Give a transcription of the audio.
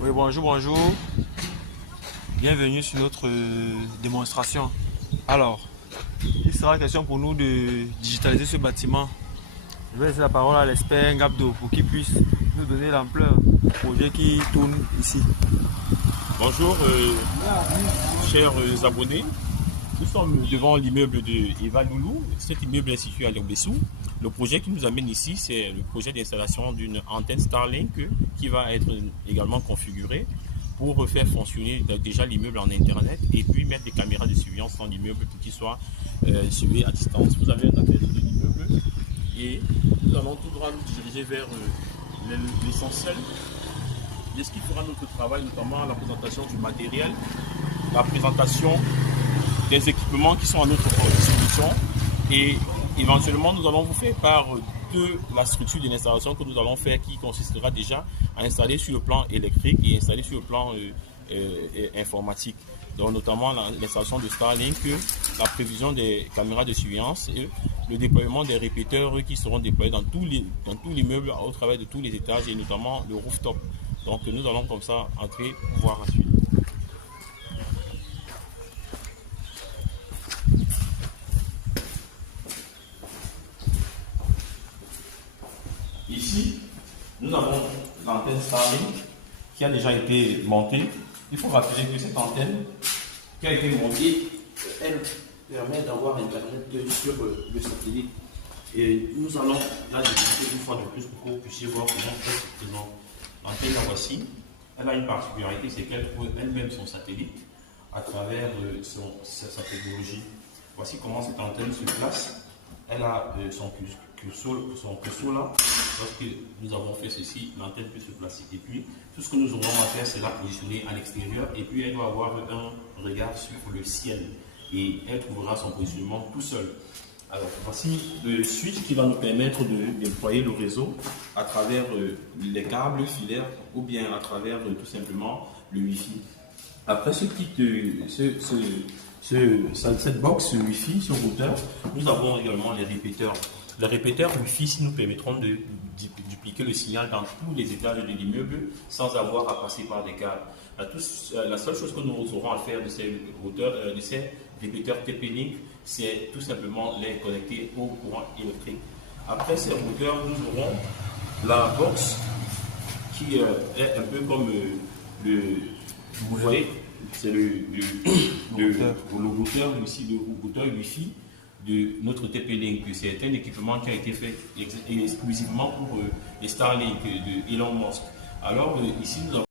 Oui, bonjour, bonjour. Bienvenue sur notre démonstration. Alors, il sera question pour nous de digitaliser ce bâtiment. Je vais laisser la parole à l'expert Ngabdo pour qu'il puisse nous donner l'ampleur du projet qui tourne ici. Bonjour, chers abonnés. Nous sommes devant l'immeuble de Eva Loulou. Cet immeuble est situé à Liombessou. Le projet qui nous amène ici, c'est le projet d'installation d'une antenne Starlink qui va être également configurée pour faire fonctionner déjà l'immeuble en Internet et puis mettre des caméras de surveillance dans l'immeuble pour qu'il soit suivi à distance. Vous avez un aperçu de l'immeuble et nous allons tout droit nous diriger vers l'essentiel de ce qui fera notre travail, notamment la présentation du matériel, la présentation des équipements qui sont à notre disposition et éventuellement nous allons vous faire part de la structure de l'installation que nous allons faire qui consistera déjà à installer sur le plan électrique et installer sur le plan informatique. Donc notamment l'installation de Starlink, la prévision des caméras de surveillance et le déploiement des répéteurs qui seront déployés dans tout l'immeuble au travers de tous les étages et notamment le rooftop. Donc nous allons comme ça entrer pour voir la suite. Ici, nous avons l'antenne Starlink qui a déjà été montée. Il faut rappeler que cette antenne qui a été montée, elle permet d'avoir Internet sur le satellite. Et nous allons la démonter une fois de plus pour que vous puissiez voir comment c'est présent. L'antenne, la voici. Elle a une particularité, c'est qu'elle trouve elle-même son satellite à travers sa technologie. Voici comment cette antenne se place. Elle a son curseur là. Lorsque nous avons fait ceci, l'antenne peut se placer. Et puis, tout ce que nous aurons à faire, c'est la positionner à l'extérieur. Et puis, elle doit avoir un regard sur le ciel. Et elle trouvera son positionnement tout seul. Alors, voici le switch qui va nous permettre de déployer le réseau à travers les câbles filaires ou bien à travers tout simplement le Wi-Fi. Après cette box Wi-Fi, ce routeur, nous avons également les répéteurs. Les répéteurs Wi-Fi nous permettront de dupliquer le signal dans tous les étages de l'immeuble sans avoir à passer par des câbles. La seule chose que nous aurons à faire de ces routeurs, de ces répéteurs TP-Link, c'est tout simplement les connecter au courant électrique. Après ces routeurs, nous aurons la box qui est un peu comme vous voyez, c'est le routeur ici, le routeur Wi-Fi de notre TP-Link. C'est un équipement qui a été fait exclusivement pour les Starlink de Elon Musk. Alors ici nous avons